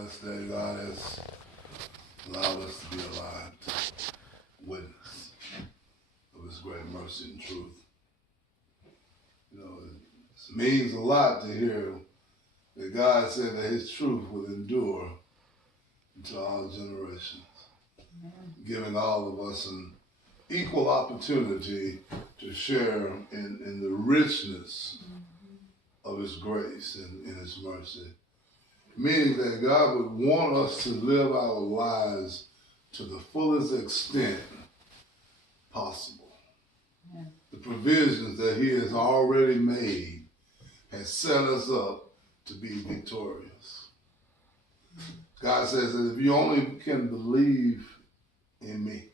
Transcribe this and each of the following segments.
blessed day God has allowed us to be alive to witness of His great mercy and truth. You know, it means a lot to hear that God said that His truth will endure into all generations, giving all of us an equal opportunity to share in the richness of His grace and in His mercy. Meaning that God would want us to live our lives to the fullest extent possible. Yeah. The provisions that He has already made has set us up to be victorious. God says that if you only can believe in me,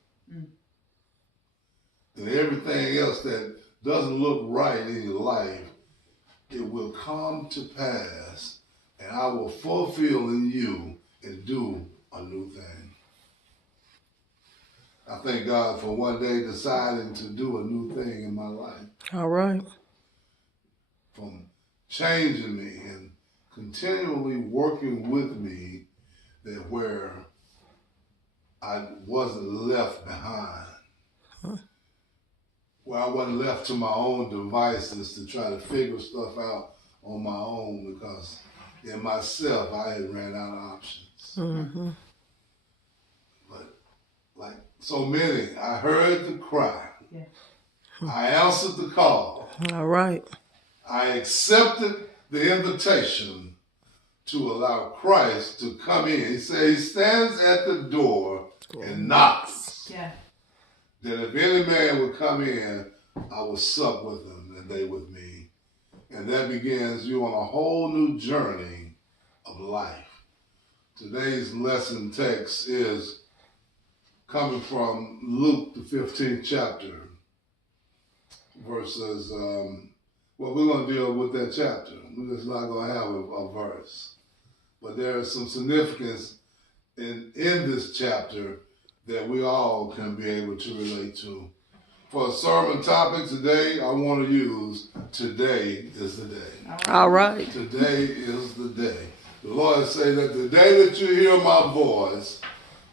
then everything else that doesn't look right in your life, it will come to pass, and I will fulfill in you and do a new thing. I thank God for one day deciding to do a new thing in my life. All right. From changing me and continually working with me, that where I wasn't left behind. Where I wasn't left to my own devices to try to figure stuff out on my own, because in myself I had ran out of options. Mm-hmm. But like so many, I heard the cry. Yeah. I answered the call. All right. I accepted the invitation to allow Christ to come in. He said He stands at the door and knocks. Yeah. That if any man would come in, I will sup with them and they with me. And that begins you on a whole new journey of life. Today's lesson text is coming from Luke, the 15th chapter, verses, well, we're going to deal with that chapter. We're just not going to have a verse. But there is some significance in this chapter that we all can be able to relate to. For a sermon topic today, I want to use today is the day. All right. Today is the day. The Lord say that the day that you hear my voice,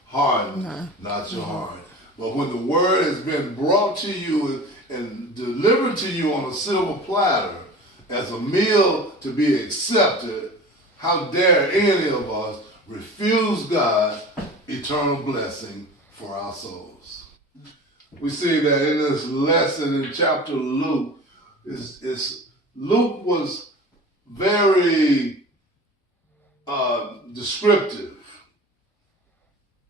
harden not your heart. But when the word has been brought to you and delivered to you on a silver platter as a meal to be accepted, how dare any of us refuse God's eternal blessing for our souls. We see that in this lesson in chapter Luke, Luke was very descriptive.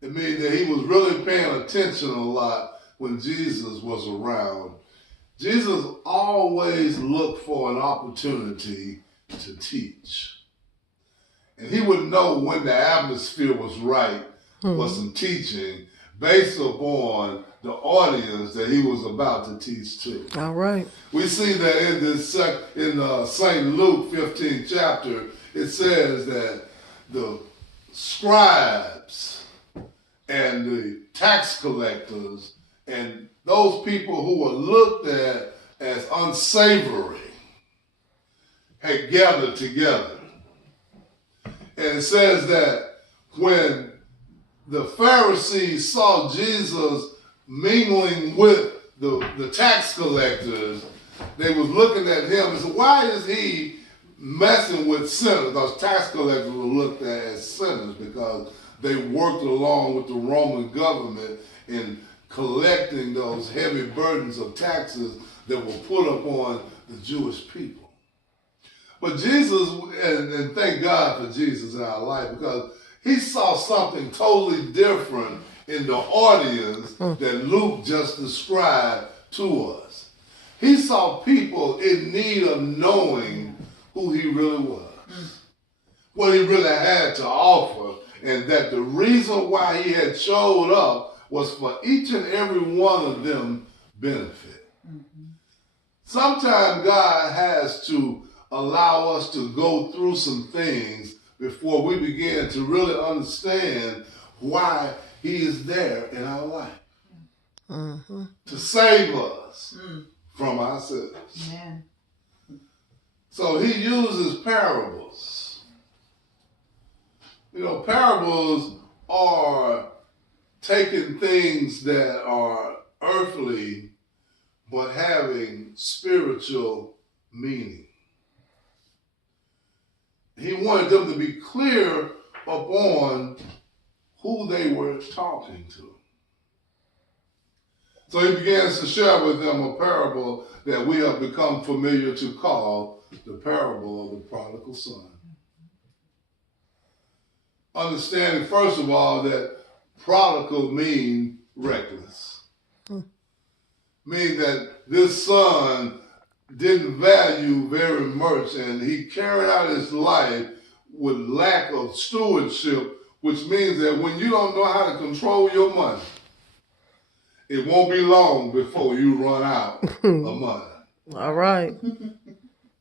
It means that he was really paying attention a lot when Jesus was around. Jesus always looked for an opportunity to teach. And he would know when the atmosphere was right for some teaching based upon the audience that he was about to teach to. All right. We see that in St. Luke 15th chapter, it says that the scribes and the tax collectors and those people who were looked at as unsavory had gathered together. And it says that when the Pharisees saw Jesus mingling with the tax collectors, they was looking at him and said, why is he messing with sinners? Because tax collectors were looked at as sinners because they worked along with the Roman government in collecting those heavy burdens of taxes that were put upon the Jewish people. But Jesus, and thank God for Jesus in our life, because he saw something totally different in the audience that Luke just described to us. He saw people in need of knowing who he really was, what he really had to offer, and that the reason why he had showed up was for each and every one of them benefit. Mm-hmm. Sometimes God has to allow us to go through some things before we begin to really understand why he is there in our life. Mm-hmm. To save us from ourselves. Yeah. So he uses parables. Parables are taking things that are earthly but having spiritual meaning. He wanted them to be clear upon who they were talking to. So he begins to share with them a parable that we have become familiar to call the parable of the prodigal son. Understanding, first of all, that prodigal means reckless. Meaning that this son didn't value very much, and he carried out his life with lack of stewardship, which means that when you don't know how to control your money, it won't be long before you run out of money. All right.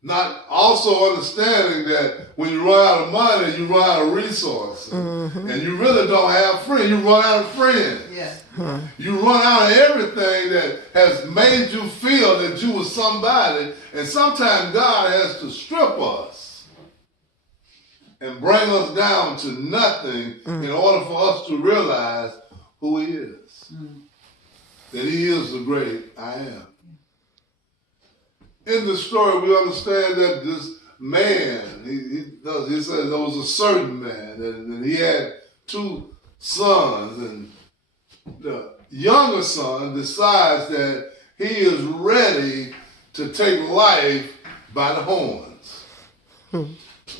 Not also understanding that when you run out of money, you run out of resources. And you really don't have friends. You run out of friends. Yeah. You run out of everything that has made you feel that you were somebody. And sometimes God has to strip us and bring us down to nothing in order for us to realize who he is. That he is the great I am. In the story, we understand that this man, he says there was a certain man, and he had 2 sons, and the younger son decides that he is ready to take life by the horns.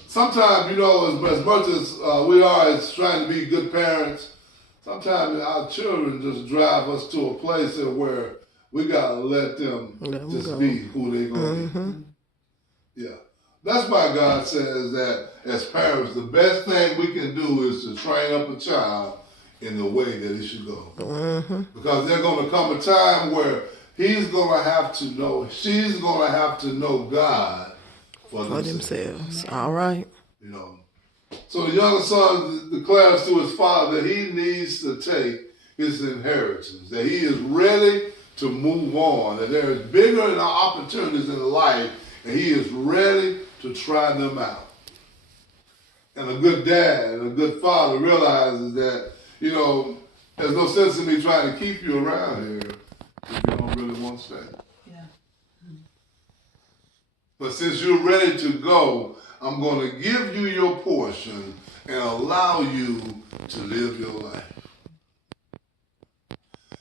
Sometimes, as much as we are as trying to be good parents, sometimes our children just drive us to a place where we gotta let them just be who they gonna be. Yeah. That's why God says that as parents, the best thing we can do is to train up a child in the way that he should go. Because there's gonna come a time where he's gonna have to know, she's gonna have to know God for themselves. All right. So the younger son declares to his father that he needs to take his inheritance, that he is ready to move on, that there is bigger opportunities in life, and he is ready to try them out. And a good dad and a good father realizes that, there's no sense in me trying to keep you around here if you don't really want to stay. Yeah. But since you're ready to go, I'm going to give you your portion and allow you to live your life.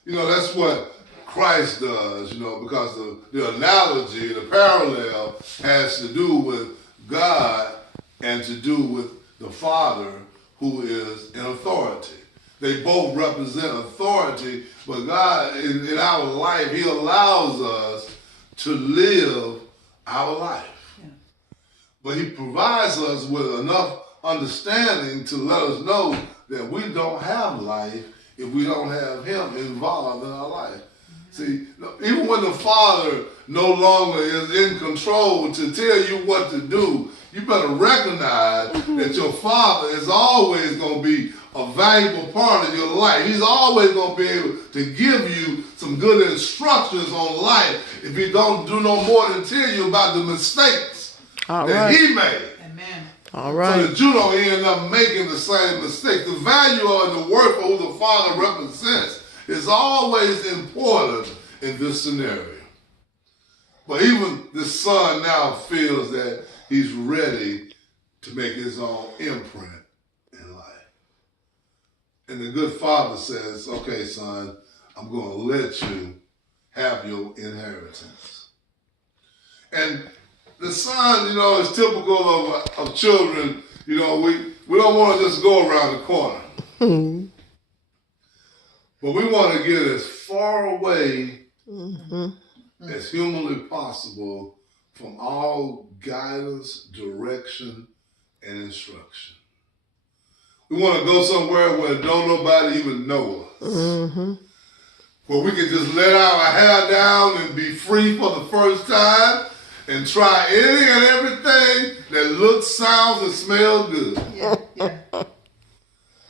That's what Christ does, because the analogy, the parallel has to do with God and to do with the Father who is in authority. They both represent authority, but God, in our life, he allows us to live our life. Yeah. But he provides us with enough understanding to let us know that we don't have life if we don't have him involved in our life. See, even when the Father no longer is in control to tell you what to do, you better recognize that your Father is always going to be a valuable part of your life. He's always going to be able to give you some good instructions on life if he don't do no more than tell you about the mistakes that he made. Amen. All right. So that you don't end up making the same mistakes. The value and the worth of who the Father represents is always important in this scenario. But even the son now feels that he's ready to make his own imprint in life. And the good father says, okay, son, I'm going to let you have your inheritance. And the son, is typical of children. We don't want to just go around the corner. But we want to get as far away as humanly possible from all guidance, direction, and instruction. We want to go somewhere where don't nobody even know us. Where we can just let our hair down and be free for the first time and try anything and everything that looks, sounds, and smells good. Yeah.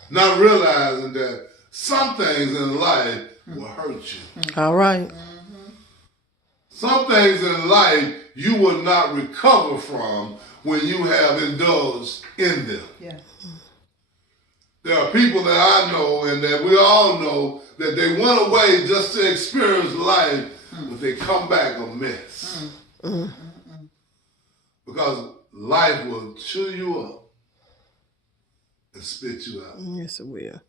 Not realizing that some things in life will hurt you. All right. Some things in life you will not recover from when you have indulged in them. Yeah. people that I know and that we all know that they went away just to experience life, but they come back a mess. Because life will chew you up and spit you out. Yes, it will.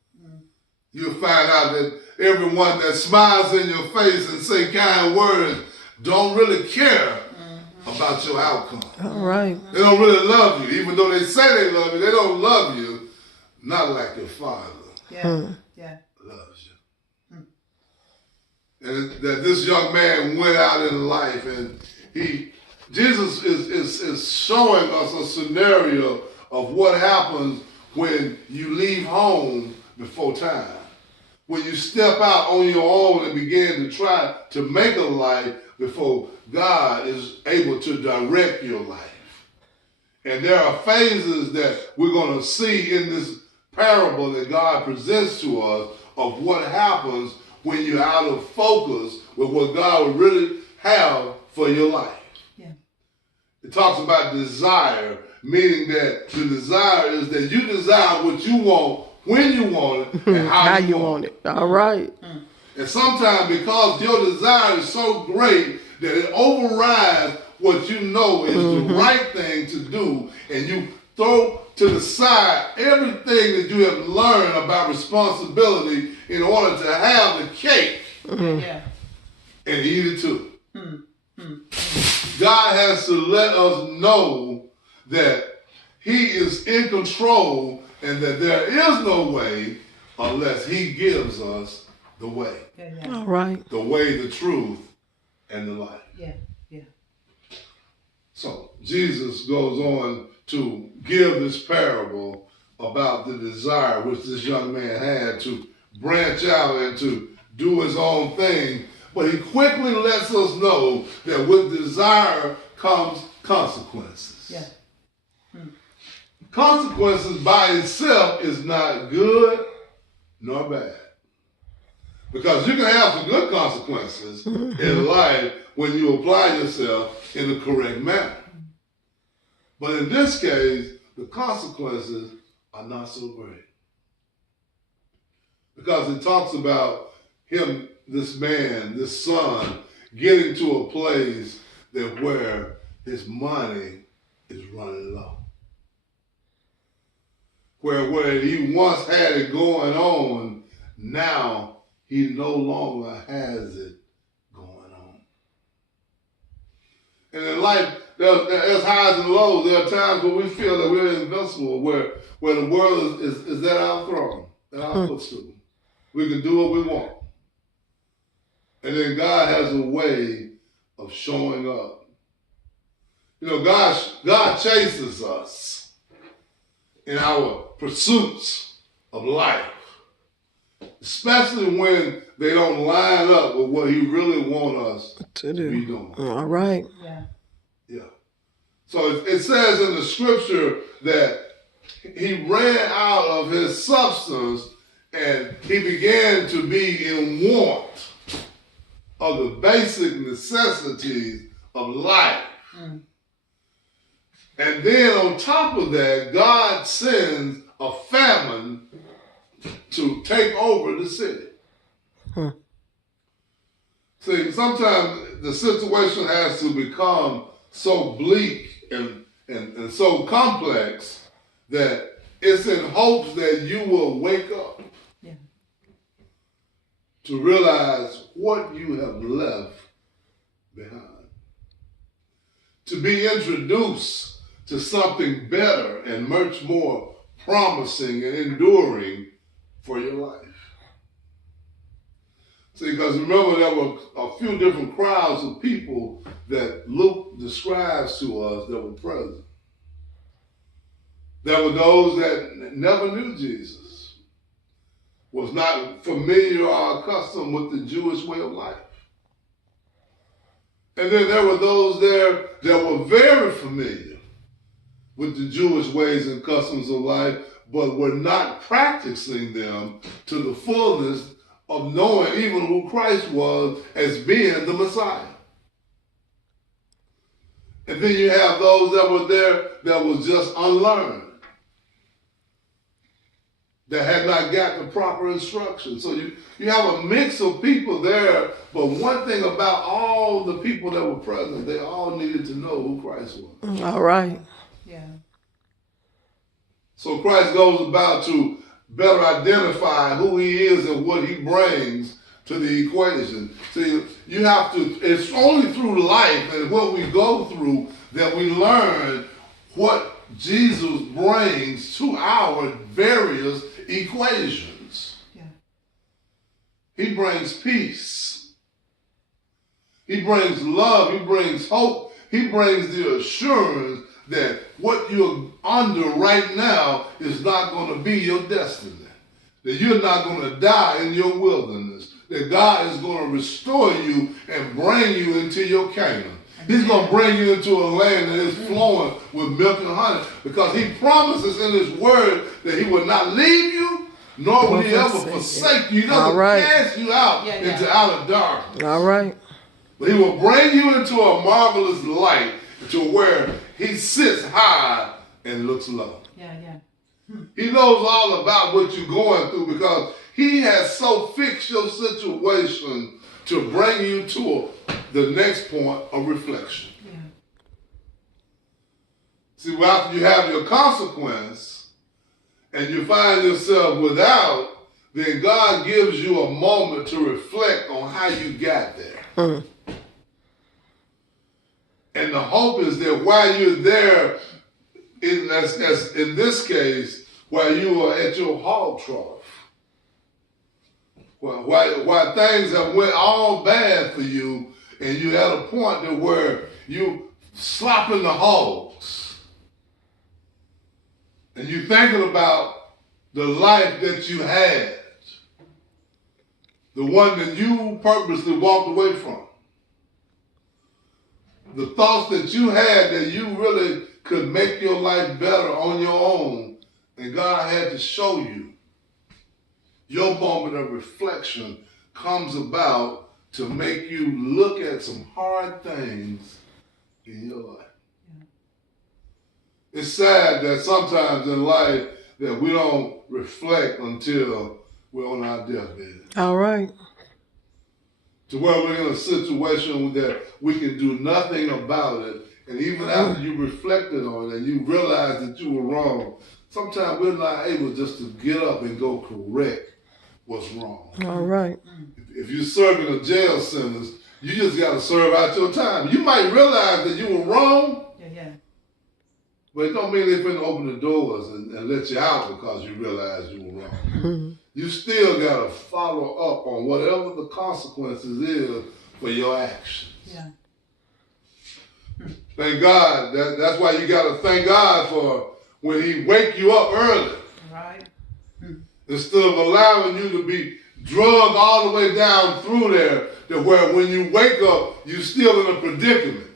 You'll find out that everyone that smiles in your face and say kind words don't really care about your outcome. All right. They don't really love you. Even though they say they love you, they don't love you. Not like your father loves you. And that this young man went out in life, and Jesus is showing us a scenario of what happens when you leave home before time. When you step out on your own and begin to try to make a life before God is able to direct your life. And there are phases that we're going to see in this parable that God presents to us of what happens when you're out of focus with what God would really have for your life. Yeah. It talks about desire, meaning that the desire is that you desire what you want, when you want it, and how you want it. All right. And sometimes because your desire is so great that it overrides what you know is the right thing to do, and you throw to the side everything that you have learned about responsibility in order to have the cake and eat it too. God has to let us know that He is in control and that there is no way unless He gives us the way. All right. The way, the truth, and the life. Yeah. So Jesus goes on to give this parable about the desire which this young man had to branch out and to do his own thing. But he quickly lets us know that with desire comes consequences. Yeah. Consequences by itself is not good nor bad. Because you can have some good consequences in life when you apply yourself in the correct manner. But in this case, the consequences are not so great. Because it talks about him, this man, this son, getting to a place that where his money is running low. Where he once had it going on, now he no longer has it going on. And in life, there's highs and lows. There are times where we feel that we're invincible, where the world is at our throne, at our footstool. We can do what we want. And then God has a way of showing up. You know, God chases us in our pursuits of life, especially when they don't line up with what He really wants us to be doing. All right. Yeah. So it says in the scripture that he ran out of his substance and he began to be in want of the basic necessities of life. And then on top of that, God sends a famine to take over the city. See, sometimes the situation has to become so bleak and so complex that it's in hopes that you will wake up to realize what you have left behind. To be introduced to something better and much more promising and enduring for your life. See, because remember there were a few different crowds of people that Luke describes to us that were present. There were those that never knew Jesus, was not familiar or accustomed with the Jewish way of life. And then there were those there that were very familiar with the Jewish ways and customs of life, but were not practicing them to the fullness of knowing even who Christ was as being the Messiah. And then you have those that were there that was just unlearned. that had not got the proper instruction. So you have a mix of people there, but one thing about all the people that were present, they all needed to know who Christ was. All right. Yeah. So Christ goes about to better identify who he is and what he brings to the equation. See, you have to, it's only through life and what we go through that we learn what Jesus brings to our various equations. Yeah. He brings peace. He brings love. He brings hope. He brings the assurance that what you're under right now is not going to be your destiny. That you're not going to die in your wilderness. That God is going to restore you and bring you into your kingdom. He's going to bring you into a land that is flowing with milk and honey, because he promises in his word that he will not leave you, nor will he ever forsake you. He doesn't cast you out into outer darkness. All right. But he will bring you into a marvelous light to where he sits high and looks low. Yeah, yeah. He knows all about what you're going through, because he has so fixed your situation to bring you to the next point of reflection. Yeah. See, well, after you have your consequence and you find yourself without, then God gives you a moment to reflect on how you got there. And the hope is that while you're there, as in this case, while you are at your hog trough, while things have went all bad for you, and you at a point to where you slopping the hogs, and you thinking about the life that you had, the one that you purposely walked away from, the thoughts that you had that you really could make your life better on your own, and God had to show you. Your moment of reflection comes about to make you look at some hard things in your life. Yeah. It's sad that sometimes in life that we don't reflect until we're on our deathbed. All right. To where we're in a situation that we can do nothing about it. And even after you reflected on it and you realize that you were wrong, sometimes we're not able just to get up and go correct what's wrong. All right. If you're serving a jail sentence, you just got to serve out your time. You might realize that you were wrong, but it don't mean they're going to open the doors and let you out because you realize you were wrong. You still got to follow up on whatever the consequences is for your actions. Yeah. Thank God. That's why you got to thank God for when he wake you up early. Right. Instead of allowing you to be drugged all the way down through there to where when you wake up, you're still in a predicament.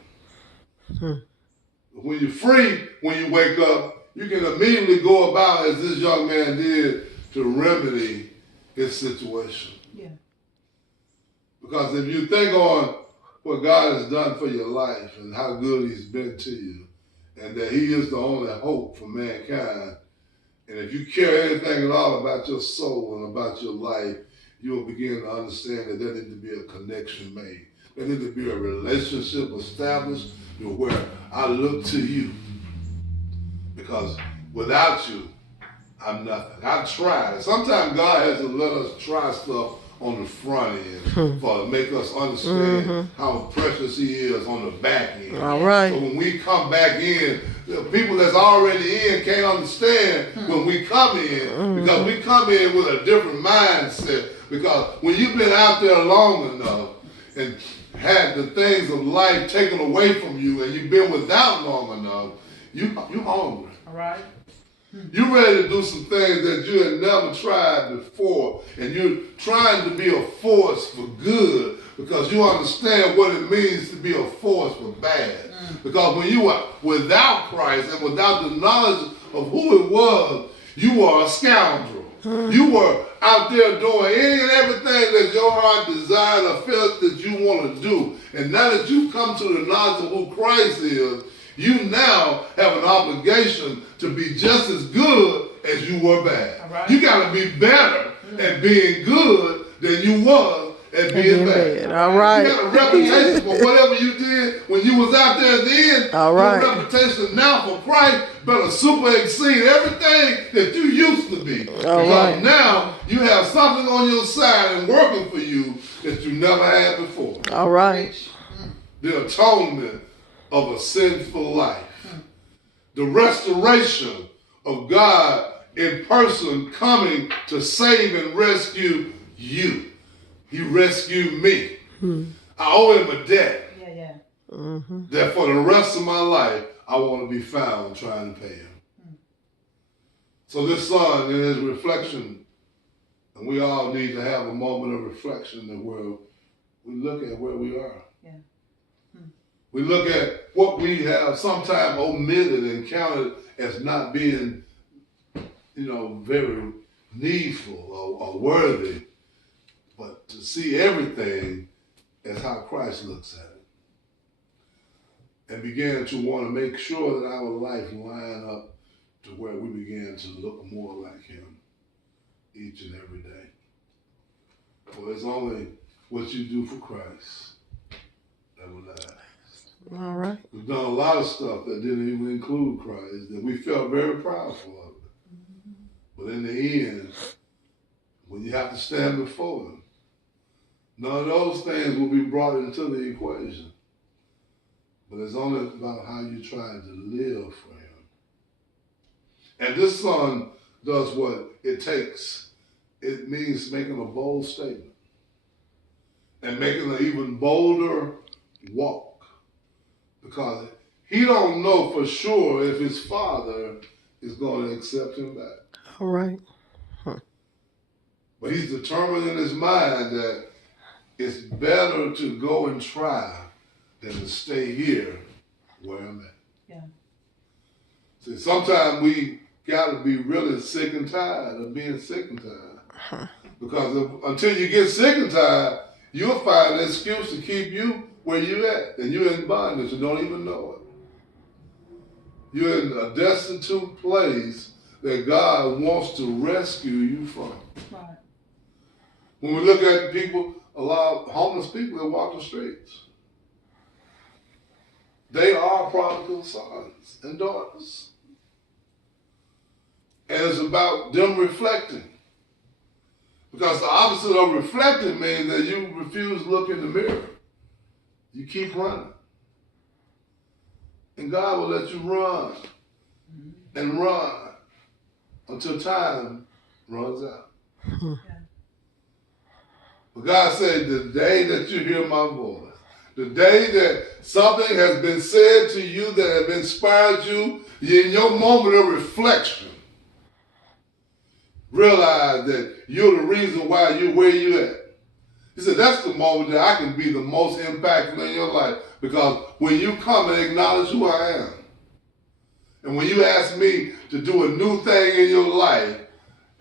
When you're free, when you wake up, you can immediately go about, as this young man did, to remedy his situation. Yeah. Because if you think on what God has done for your life and how good he's been to you, and that he is the only hope for mankind, and if you care anything at all about your soul and about your life, you will begin to understand that there needs to be a connection made. There needs to be a relationship established to where I look to you. Because without you, I'm nothing. I've tried. Sometimes God has to let us try stuff on the front end for to make us understand how precious he is on the back end. All right. So when we come back in, the people that's already in can't understand when we come in, because we come in with a different mindset. Because when you've been out there long enough and had the things of life taken away from you, and you've been without long enough, you hungry. All right. You're ready to do some things that you had never tried before, and you're trying to be a force for good because you understand what it means to be a force for bad. Because when you are without Christ and without the knowledge of who it was, you are a scoundrel. You were out there doing any and everything that your heart desired or felt that you want to do. And now that you've come to the knowledge of who Christ is, you now have an obligation to be just as good as you were bad. All right. You got to be better at being good than you was at being bad. All right. You got a reputation for whatever you did when you was out there at the end. All right. Your reputation now for Christ better super exceed everything that you used to be. Because now you have something on your side and working for you that you never had before. All right. The atonement of a sinful life. The restoration of God in person coming to save and rescue you. He rescued me. I owe him a debt. Yeah. That for the rest of my life, I want to be found trying to pay him. So this son, in his reflection, and we all need to have a moment of reflection of where we look at where we are. Yeah. We look at what we have sometimes omitted and counted as not being, very needful or worthy, but to see everything as how Christ looks at it. And begin to want to make sure that our life line up to where we begin to look more like him each and every day. For it's only what you do for Christ that will last. All right. We've done a lot of stuff that didn't even include Christ, that we felt very proudful of it. But in the end, when you have to stand before him, none of those things will be brought into the equation. But it's only about how you try to live for him. And this son does what it takes. It means making a bold statement and making an even bolder walk. Because he don't know for sure if his father is going to accept him back. All right. But he's determined in his mind that it's better to go and try than to stay here where I'm at. Yeah. See, sometimes we got to be really sick and tired of being sick and tired. Because until you get sick and tired, you'll find an excuse to keep you where you at, and you're in bondage and don't even know it. You're in a destitute place that God wants to rescue you from. Right. When we look at people, a lot of homeless people that walk the streets, they are prodigal sons and daughters. And it's about them reflecting. Because the opposite of reflecting means that you refuse to look in the mirror. You keep running. And God will let you run and run until time runs out. Yeah. But God said, the day that you hear my voice, the day that something has been said to you that has inspired you, in your moment of reflection, realize that you're the reason why you're where you're at. He said, that's the moment that I can be the most impactful in your life. Because when you come and acknowledge who I am, and when you ask me to do a new thing in your life,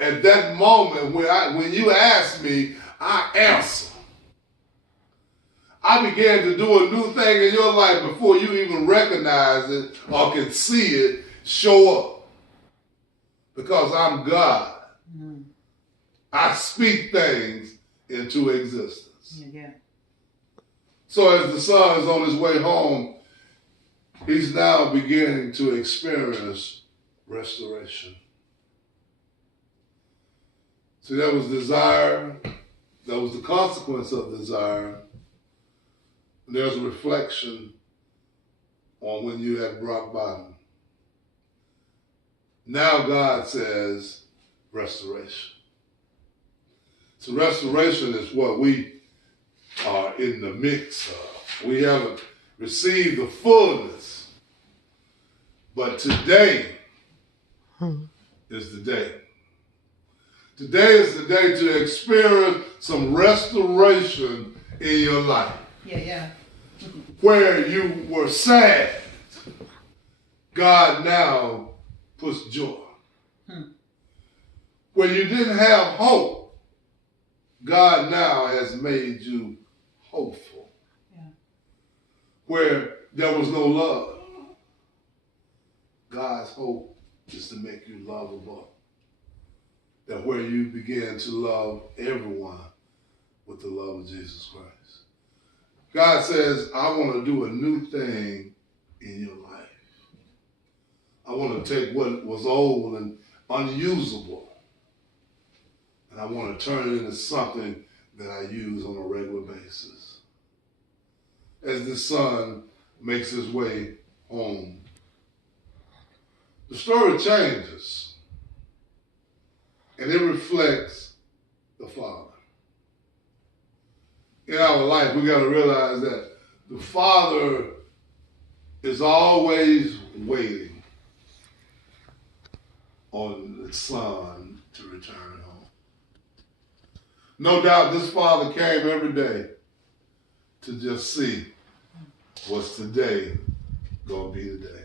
at that moment when you ask me, I answer. I began to do a new thing in your life before you even recognize it or can see it show up. Because I'm God. I speak things into existence. Yeah. So as the son is on his way home, he's now beginning to experience restoration. See, that was desire. That was the consequence of desire. There's a reflection on when you had rock bottom. Now God says restoration. So restoration is what we are in the mix of. We haven't received the fullness. But today is the day. Today is the day to experience some restoration in your life. Yeah. Where you were sad, God now puts joy. Where you didn't have hope, God now has made you hopeful. Yeah. Where there was no love, God's hope is to make you lovable that where you begin to love everyone with the love of Jesus Christ. God says, I want to do a new thing in your life. I want to take what was old and unusable, and I want to turn it into something that I use on a regular basis. As the son makes his way home, the story changes, and it reflects the Father. In our life, we got to realize that the Father is always waiting on the Son to return home. No doubt this Father came every day to just see what's today going to be the day.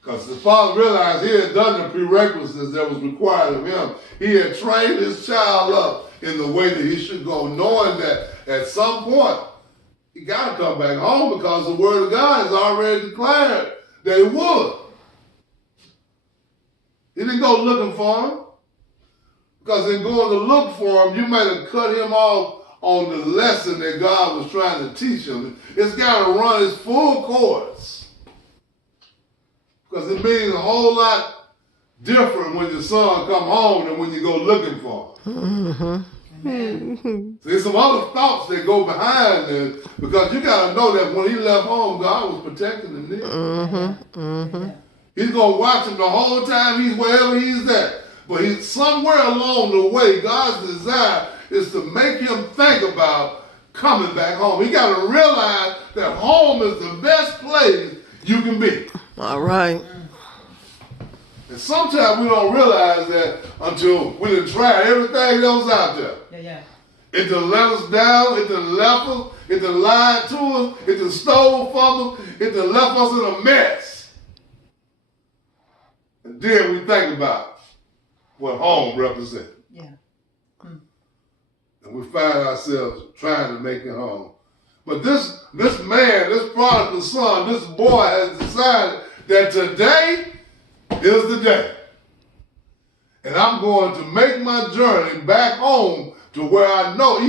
Because the Father realized he had done the prerequisites that was required of him. He had trained his child up in the way that he should go, knowing that at some point he got to come back home because the Word of God has already declared that he would. He didn't go looking for him, because in going to look for him, you might have cut him off on the lesson that God was trying to teach him. It's got to run its full course, because it means a whole lot different when your son come home than when you go looking for him. There's some other thoughts that go behind this, because you got to know that when he left home, God was protecting him there. He's going to watch him the whole time he's wherever he's at. But he's somewhere along the way, God's desire is to make him think about coming back home. He got to realize that home is the best place you can be. All right. And sometimes we don't realize that until we done tried everything else out there. It done let us down, it done left us, it done lied to us, it done stole from us, it done left us in a mess. And then we think about what home represents. And we find ourselves trying to make it home. But this man, this prodigal son, this boy has decided that today is the day. And I'm going to make my journey back home to where I know.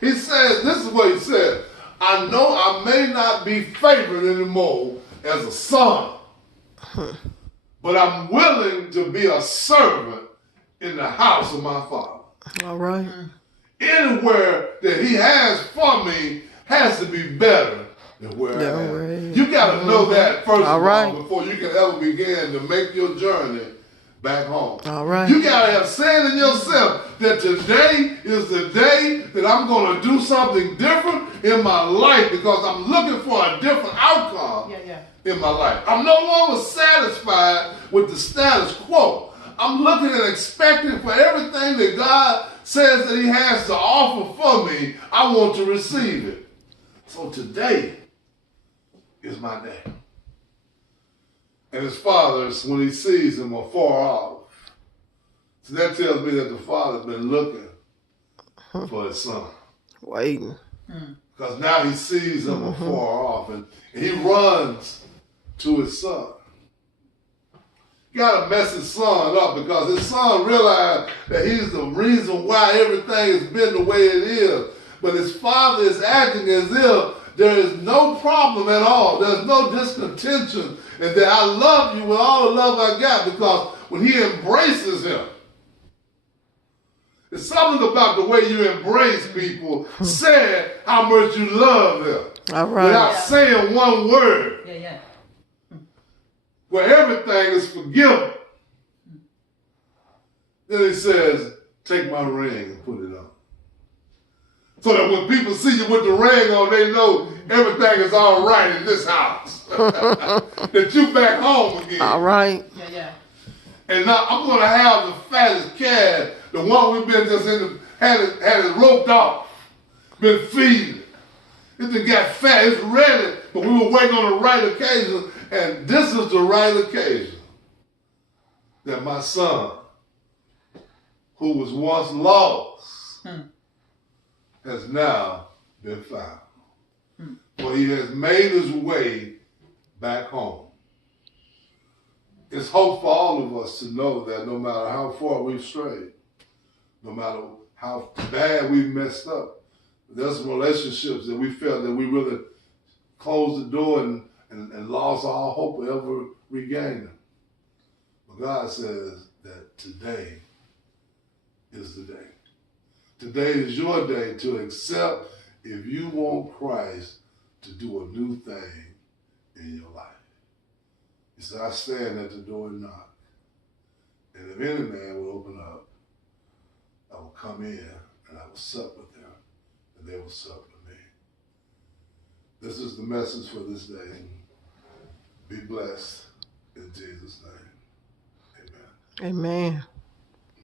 He says, this is what he said, I know I may not be favored anymore as a son, but I'm willing to be a servant in the house of my father. All right. Anywhere that he has for me has to be better than where I am. Right. You got to know that first All of right. all before you can ever begin to make your journey back home. All right. You got to have said in yourself that today is the day that I'm going to do something different in my life, because I'm looking for a different outcome in my life. I'm no longer satisfied with the status quo. I'm looking and expecting for everything that God says that he has to offer for me. I want to receive it. So today is my day. And his father, when he sees him afar off, so that tells me that the father's been looking for his son. Waiting. Because now he sees him afar off, and he runs to his son. He got to mess his son up, because his son realized that he's the reason why everything has been the way it is. But his father is acting as if there is no problem at all. There's no discontention, and that I love you with all the love I got, because when he embraces him, it's something about the way you embrace people, saying how much you love them, All right. without saying one word, where everything is forgiven. Then he says, take my ring and put it on. So that when people see you with the ring on, they know everything is all right in this house. That you back home again. All right. And now I'm going to have the fattest calf, the one we've been just had it roped off, been feeding. It done got fat, it's ready, but we were waiting on the right occasion, and this is the right occasion that my son, who was once lost, has now been found. For he has made his way back home. It's hope for all of us to know that no matter how far we've strayed, no matter how bad we've messed up, there's some relationships that we felt that we really closed the door and lost all hope of ever regaining. But God says that today is the day. Today is your day to accept if you want Christ to do a new thing in your life. He said, I stand at the door and knock. And if any man will open up, I will come in and I will sup with them and they will sup with me. This is the message for this day. Be blessed in Jesus' name. Amen. Amen.